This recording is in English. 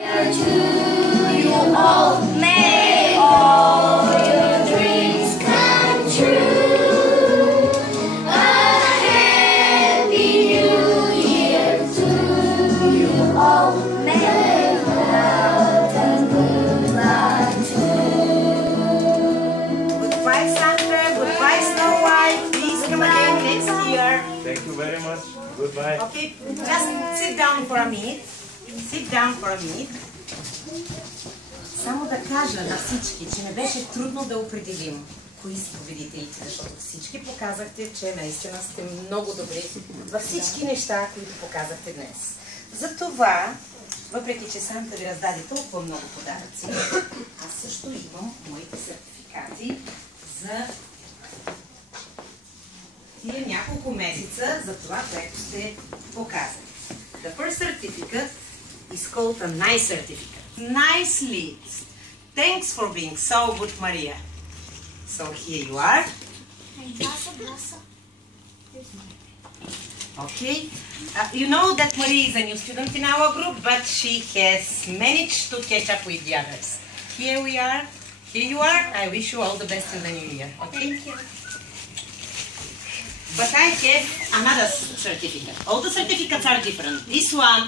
To you all, may all your dreams come true. A happy new year to you all. May health and good luck too. Goodbye, Sandra. Goodbye, Snow White. Please come again next year. Thank you very much. Goodbye. Okay, just sit down for a minute. Sit down for a minute. Само да кажа на всички, че не беше трудно да определим кои са победителите, защото всички показахте, че наистина сте много добри във всички неща, които показахте днес. Затова, въпреки че Санта ви раздаде толкова много подаръци, аз също имам моите сертификати за тия няколко месеца за това, което сте показали. The first certificate is called a nice certificate. Nicely. Thanks for being so good, Maria. So here you are. Okay. You know that Maria is a new student in our group, but she has managed to catch up with the others. Here we are. Here you are. I wish you all the best in the new year. Okay? Thank you. But I have another certificate. All the certificates are different. This one